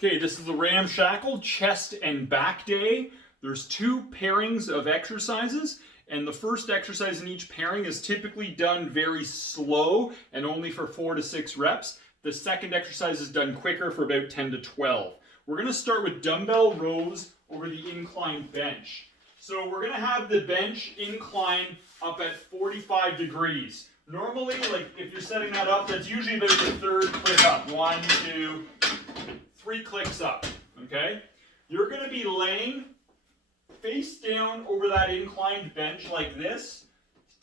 Okay, this is the Ramshackle chest and back day. There's two pairings of exercises, and the first exercise in each pairing is typically done very slow and only for 4 to 6 reps. The second exercise is done quicker for about 10 to 12. We're going to start with dumbbell rows over the inclined bench. So we're going to have the bench incline up at 45 degrees. Normally, like if you're setting that up, that's usually about the third click up. 1, 2, 3 clicks up, okay? You're going to be laying face down over that inclined bench like this,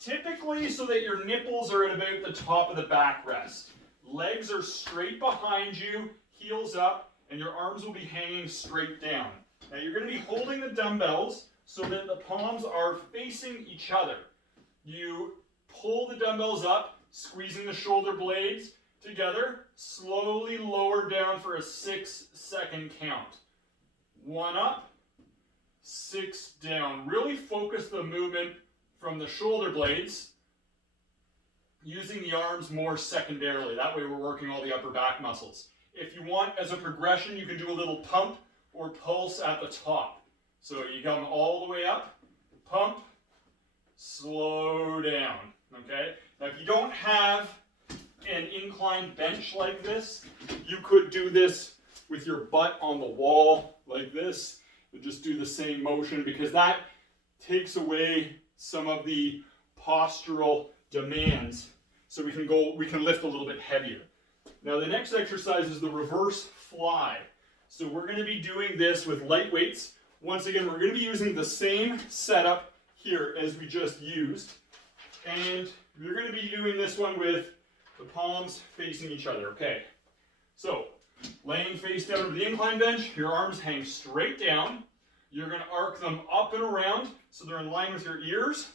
typically so that your nipples are at about the top of the backrest. Legs are straight behind you, heels up, and your arms will be hanging straight down. Now you're going to be holding the dumbbells so that the palms are facing each other. You pull the dumbbells up, squeezing the shoulder blades together, slowly lower down for a 6-second count. 1 up, 6 down. Really focus the movement from the shoulder blades, using the arms more secondarily. That way we're working all the upper back muscles. If you want, as a progression, you can do a little pump or pulse at the top. So you come all the way up, pump, slow down, okay? Now if you don't have an inclined bench like this, you could do this with your butt on the wall like this. You just do the same motion because that takes away some of the postural demands, so we can lift a little bit heavier. Now the next exercise is the reverse fly. So we're going to be doing this with light weights. Once again, we're going to be using the same setup here as we just used, and we're going to be doing this one with the palms facing each other. Okay, so laying face down over the incline bench, your arms hang straight down. You're going to arc them up and around so they're in line with your ears.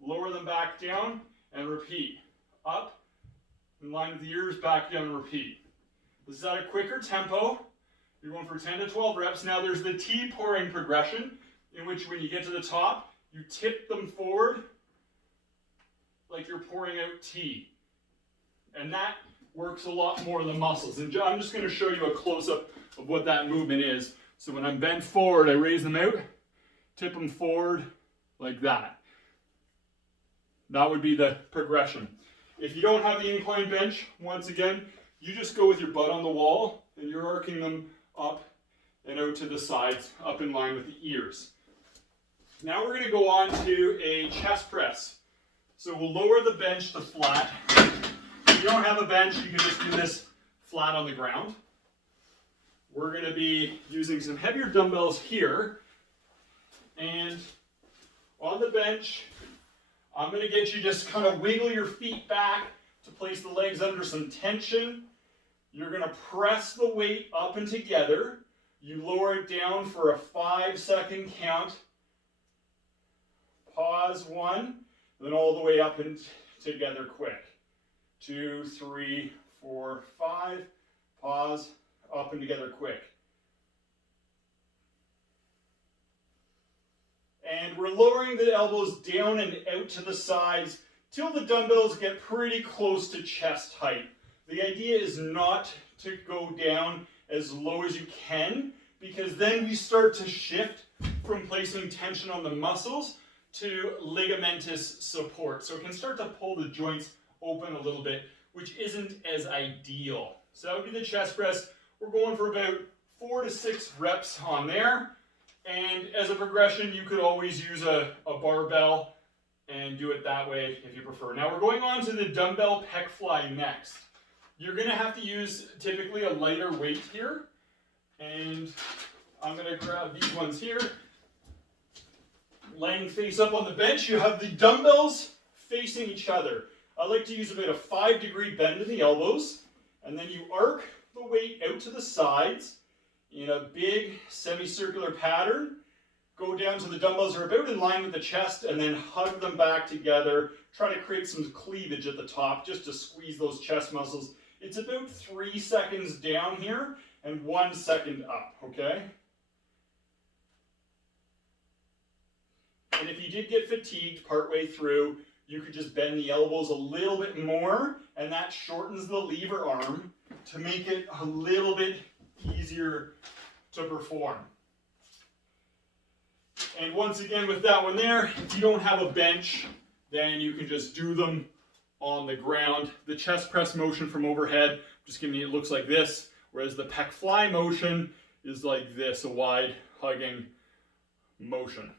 Lower them back down and repeat. Up, in line with the ears, back down and repeat. This is at a quicker tempo. You're going for 10 to 12 reps. Now there's the T pouring progression, in which when you get to the top, you tip them forward like you're pouring out tea. And that works a lot more of the muscles. And I'm just going to show you a close-up of what that movement is. So when I'm bent forward, I raise them out, tip them forward like that. That would be the progression. If you don't have the inclined bench, once again, you just go with your butt on the wall and you're arcing them up and out to the sides, up in line with the ears. Now we're going to go on to a chest press. So we'll lower the bench to flat. If you don't have a bench, you can just do this flat on the ground. We're going to be using some heavier dumbbells here. And on the bench, I'm going to get you just kind of wiggle your feet back to place the legs under some tension. You're going to press the weight up and together. You lower it down for a 5-second count. Pause 1, then all the way up and together quick. 2, 3, 4, 5. Pause, up and together quick. And we're lowering the elbows down and out to the sides till the dumbbells get pretty close to chest height. The idea is not to go down as low as you can, because then we start to shift from placing tension on the muscles to ligamentous support. So it can start to pull the joints open a little bit, which isn't as ideal. So that would be the chest press. We're going for about 4 to 6 reps on there. And as a progression, you could always use a barbell and do it that way if you prefer. Now we're going on to the dumbbell pec fly next. You're going to have to use typically a lighter weight here. And I'm going to grab these ones here. Laying face up on the bench, you have the dumbbells facing each other. I like to use about a 5-degree bend in the elbows. And then you arc the weight out to the sides in a big semicircular pattern. Go down to the dumbbells are about in line with the chest, and then hug them back together. Try to create some cleavage at the top just to squeeze those chest muscles. It's about 3 seconds down here and 1 second up, okay? And if you did get fatigued partway through, you could just bend the elbows a little bit more, and that shortens the lever arm to make it a little bit easier easier to perform. And once again, with that one there, if you don't have a bench, then you can just do them on the ground. The chest press motion from overhead, just giving you, it looks like this, whereas the pec fly motion is like this, a wide hugging motion.